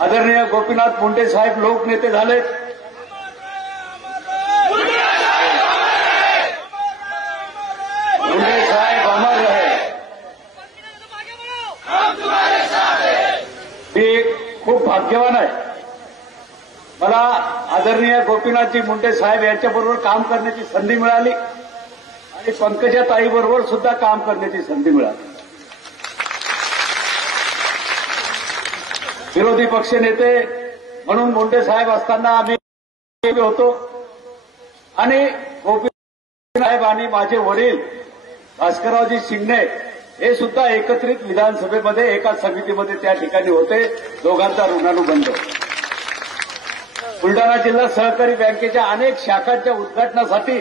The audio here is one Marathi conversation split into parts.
आदरणीय गोपीनाथ मुंडे साहेब लोकनेते झालेत। मुंडे साहेब अमर रहे। मी खूप भाग्यवान आहे, मला आदरणीय गोपीनाथजी मुंडे साहेब यांच्याबरोबर काम करण्याची संधी मिळाली आणि पंकजा ताईबरोबर सुद्धा काम करण्याची संधी मिळाली। विरोधी पक्षनेते म्हणून मुंडे साहेब असताना आम्ही होतो आणि गोपीनाथ साहेब आणि माझे वडील भास्कररावजी शिंगणे हे सुद्धा एकत्रित विधानसभेमध्ये एका समितीमध्ये त्या ठिकाणी होते। दोघांचा ऋणानुबंध। बुलढाणा जिल्हा सहकारी बँकेच्या अनेक शाखांच्या उद्घाटनासाठी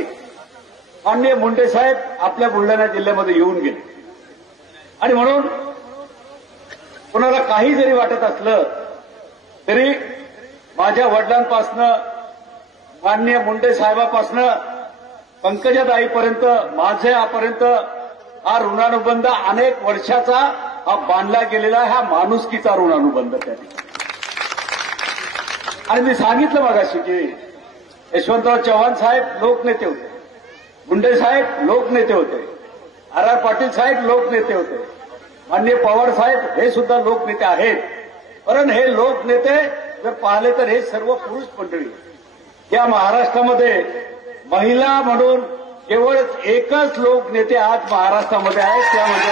माननीय मुंडे साहेब आपल्या बुलढाणा जिल्ह्यामध्ये येऊन गेले आणि म्हणून कोणाला काही जरी वाटत असलं तरी माझ्या वडिलांपासनं माननीय मुंडे साहेबापासनं पंकजाताईपर्यंत माझ्यापर्यंत हा ऋणानुबंध अनेक वर्षाचा हा बांधला गेलेला हा माणुसकीचा ऋणानुबंध त्याने। आणि मी सांगितलं मगाशी की यशवंतराव चव्हाण साहेब लोकनेते होते, मुंडे साहेब लोकनेते होते, आर पाटील साहेब लोकनेते होते, माननीय पवार साहेब हे सुद्धा लोकनेते आहेत। कारण हे लोकनेते जर पाहिले तर हे सर्व पुरुष मंडळी। या महाराष्ट्रामध्ये महिला म्हणून केवळ एकच लोकनेते आज महाराष्ट्रामध्ये आहेत, त्या म्हणजे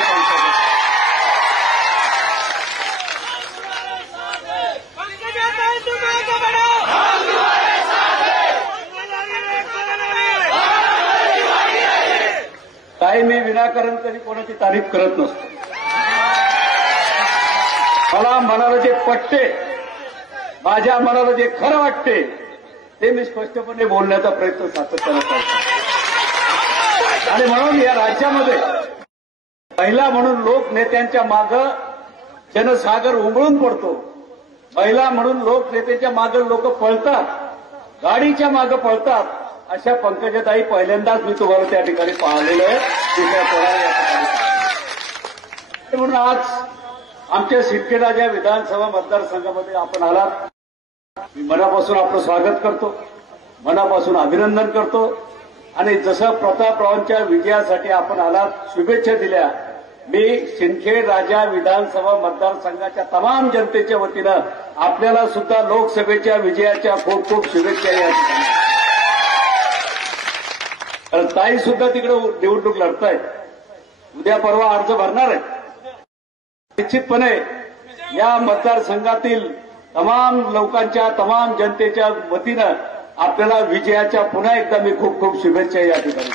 काही मी विनाकारण कधी कोणाची तारीफ करत नसतो। मला मनाला जे पटते, माझ्या मनाला जे खरं वाटते ते मी स्पष्टपणे बोलण्याचा प्रयत्न सातत्याने करतो। आणि म्हणून या राज्यामध्ये महिला म्हणून लोकनेत्यांच्या मागं जनसागर उमळून पडतो। महिला म्हणून लोकनेत्यांच्या मागं लोक पळतात, गाडीच्या मागं पळतात। अशा पंकजाताई पहिल्यांदाच मी तुम्हाला त्या ठिकाणी पाहिलेलं आहे। म्हणून आज आमच्या सिंदखेड विधानसभा मतदारसंघामध्ये आपण आलात, मी मनापासून आपलं स्वागत करतो, मनापासून अभिनंदन करतो। आणि जसं प्रतापरावांच्या विजयासाठी आपण आलात, शुभेच्छा दिल्या, मी सिंदखेड राजा विधानसभा मतदारसंघाच्या तमाम जनतेच्या वतीनं आपल्याला सुद्धा लोकसभेच्या विजयाच्या खूप खूप शुभेच्छा या ठिकाणी। कारण ताई सुद्धा तिकडे निवडणूक लढतायत, उद्या परवा अर्ज भरणार आहेत। निश्चितपणे या मतदारसंघातील तमाम लोकांच्या तमाम जनतेच्या वतीनं आपल्याला विजयाच्या पुन्हा एकदा मी खूप खूप शुभेच्छा या ठिकाणी।